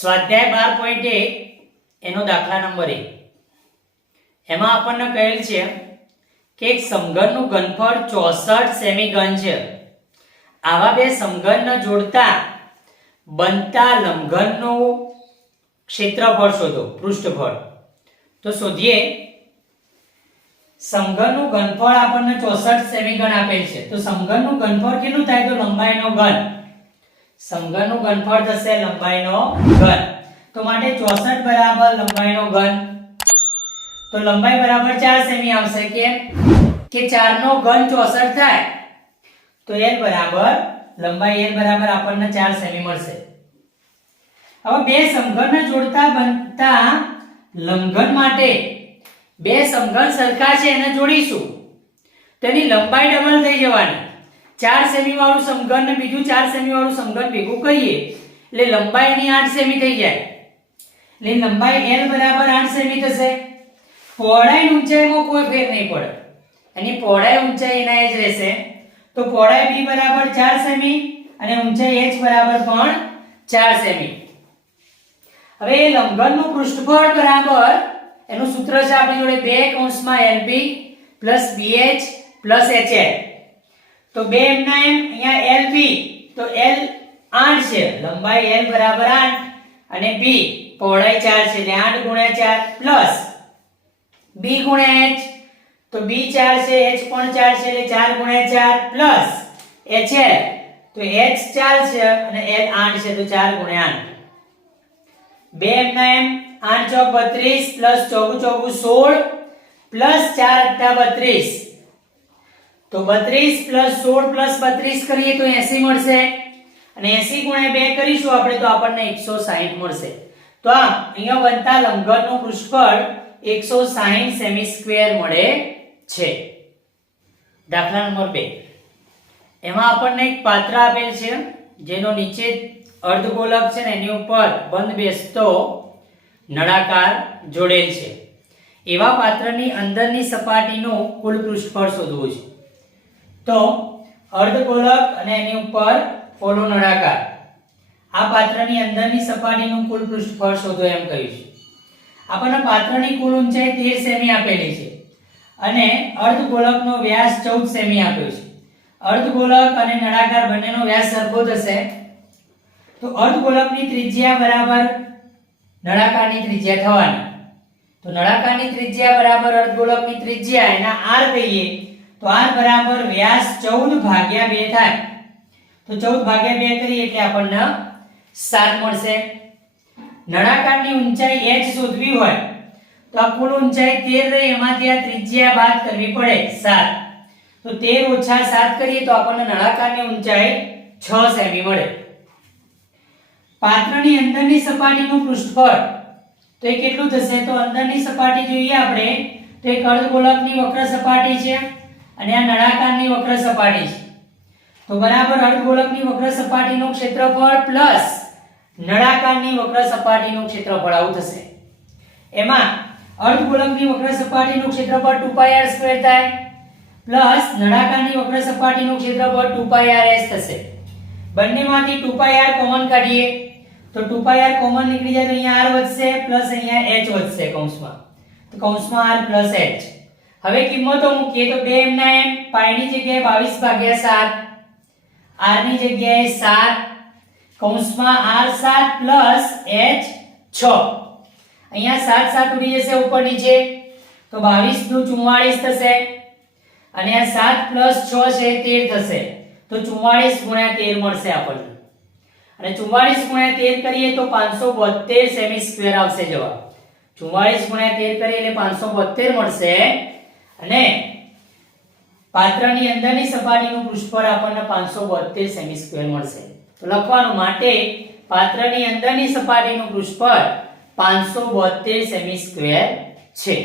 સ્વાધ્યાય 12.1 એનો દાખલા નંબર 1 એમાં આપણને કહેલ છે કે એક સમઘનનું ઘનફળ 64 સેમી ઘન છે. આવા બે સમઘનને જોડતા બનતા લંબઘનનું ક્ષેત્રફળ શોધો, પૃષ્ઠફળ. તો શોધીએ. સમઘનનું ઘનફળ આપણને 64 સેમી ઘન આપેલ છે. તો સમઘનનું ઘનફળ કેટલું થાય? તો લંબાઈનો ઘન. સમઘનનું ઘનફળ થશે લંબાઈનો ઘન. તો માટે 64 બરાબર લંબાઈનો ઘન. તો લંબાઈ બરાબર 4 સેમી આવશે. કેમ કે 4 નો ઘન 64 થાય તો l બરાબર લંબાઈ l બરાબર આપણને 4 સેમી મળશે. હવે બે સમઘનને જોડતા બનતા લંબઘન માટે બે સમઘન સરખા છે એને જોડીશું. તેની લંબાઈ ડબલ થઈ જવાની. 4 સેમી વાળું સમઘન ને બીજું 4 સેમી વાળું સમઘન ભેગું કરીએ એટલે લંબાઈ એની 8 સેમી થઈ જાય. એટલે લંબાઈ l બરાબર 8 સેમી થશે. પહોળાઈ ઊંચાઈમાં કોઈ ફેર નહીં પડે. એની પહોળાઈ ઊંચાઈ એના જ રહેશે. તો પહોળાઈ b બરાબર 4 સેમી અને ઊંચાઈ h બરાબર પણ 4 સેમી. હવે લંબઘનનું પૃષ્ઠફળ બરાબર એનું સૂત્ર છે આપણી જોડે 2 કૌંસમાં lb bh hl. તો બે એમના એમ અહીંયા lb તો l 8 છે, લંબાઈ l બરાબર 8 અને b પહોળાઈ 4 છે એટલે 8 ગુણ્યા 4 પ્લસ b ગુણ્યા h તો b 4 છે h પણ 4 છે એટલે 4 ગુણ્યા 4 પ્લસ hl તો h 4 છે અને l 8 છે તો 4 ગુણ્યા 8. બે એમના એમ 8 ચોક 32 પ્લસ 4 ચોક 16 પ્લસ 4 અટ્ટા 32 તો 32 પ્લસ 16 પ્લસ 32 કરીએ તો 80 મળશે અને 80 ગુણ્યા 2 કરીશું આપણે તો આપણને 160 મળશે. તો આ અહીંયા બનતા લંબઘનનું પૃષ્ઠફળ 160 સેમી સ્ક્વેર મળે છે. દાખલા નંબર 2 એમાં આપણને એક પાત્ર આપેલ છે જેનો નીચે અર્ધગોલક છે ને એની ઉપર બંધ બેસતો નળાકાર જોડેલ છે. એવા પાત્રની અંદરની સપાટીનું કુલ પૃષ્ઠફળ શોધવું છે. તો અર્ધગોલક અને એની ઉપર પોલો નળાકાર આ પાત્રની અંદરની સપાટીનું કુલ પૃષ્ઠફળ શોધો એમ કહ્યું છે. આપણને પાત્રની કુલ ઊંચાઈ 13 સેમી આપેલી છે અને અર્ધગોલકનો વ્યાસ 14 સેમી આપ્યો છે. અર્ધગોલક અને નળાકાર બંનેનો વ્યાસ સરખો થશે. તો અર્ધગોલકની ત્રિજ્યા બરાબર નળાકારની ત્રિજ્યા થવાની. તો નળાકારની ત્રિજ્યા બરાબર અર્ધગોલકની ત્રિજ્યા એના r કહીએ તો r બરાબર વ્યાસ 14 ભાગ્યા 2 થાય. તો 14 ભાગ્યા 2 કરીએ એટલે આપણને 7 મળશે. નળાકારની ઊંચાઈ h શોધવી હોય તો આ કુલ ઊંચાઈ 13 રહી એમાંથી આ ત્રિજ્યા બાદ કરવી પડે 7. તો 13 ઓછા 7 કરીએ તો આપણને નળાકારની ઊંચાઈ 6 સેમી મળે. પાત્રની અંદરની સપાટીનું પૃષ્ઠફળ તો એ કેટલું થશે? તો અંદરની સપાટી જોઈએ આપણે તો એક અર્ધગોલકની વક્ર સપાટી છે અને આ નળાકારની વક્ર સપાટી છે. તો બરાબર અર્ધગોલકની વક્ર સપાટીનું ક્ષેત્રફળ પ્લસ નળાકારની વક્ર સપાટીનું ક્ષેત્રફળ આવું થશે. એમાં અર્ધગોલકની વક્ર સપાટીનું ક્ષેત્રફળ 2πr² થાય પ્લસ નળાકારની વક્ર સપાટીનું ક્ષેત્રફળ 2πrs થશે. બંનેમાંથી 2πr કોમન કાઢીએ તો 2πr કોમન નીકળી જાય તો અહીંયા r વધશે પ્લસ અહીંયા h વધશે કૌંસમાં. તો કૌંસમાં r પ્લસ h. હવે કિંમતો મૂકીએ તો બે એમના એમ પાઈ ની જગ્યાએ 22/7 r ની જગ્યાએ 7 કૌંસમાં r 7 પ્લસ h 6. અહીંયા 7 7 ઉડી જશે ઉપર નીચે તો 22 નું 44 થશે અને આ 7 પ્લસ 6 છે 13 થશે. તો 44 ગુણ્યા 13 મળશે આપણને અને 44 ગુણ્યા 13 કરીએ તો 572 સેમી સ્ક્વેર આવશે જવાબ. 44 ગુણ્યા 13 કરીએ એટલે 572 મળશે અને પાત્રની અંદરની સપાટીનું પૃષ્ઠફળ આપણને 572 સેમી સ્ક્વેર મળશે. તો લખવાનું માટે પાત્રની અંદરની સપાટીનું પૃષ્ઠફળ 572 સેમી સ્ક્વેર છે.